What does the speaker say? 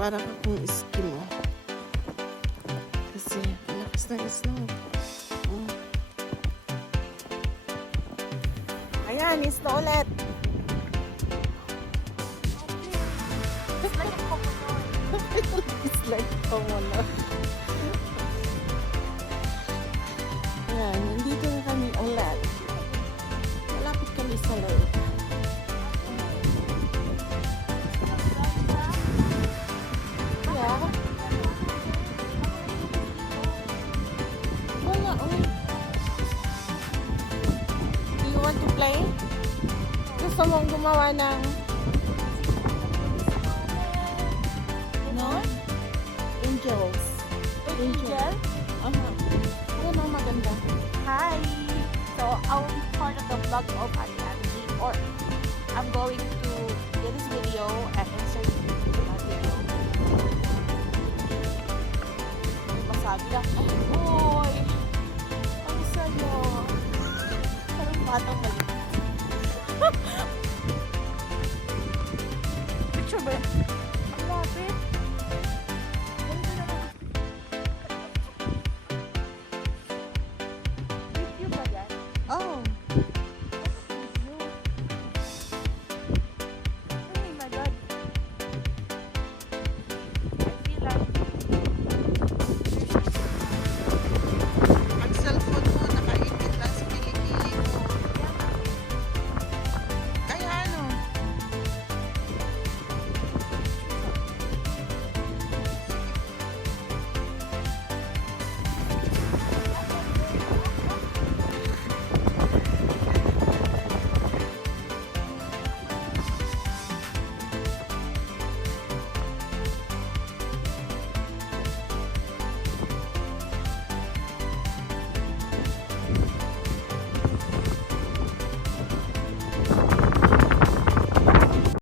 Parang akong Eskimo. Kasi malakas na yung snow. Ayan, is na ulit. It's like a coconut. It's like common. Ayan, nandito na kami ulit. Malapit kami sa lake. Yeah. Wala, oh. Do you want to play? Gusto mong gumawa ng... No? Angels. Angel? Ano ang maganda? Hi! So, I'll be part of the vlog of Ariadne, or I'm going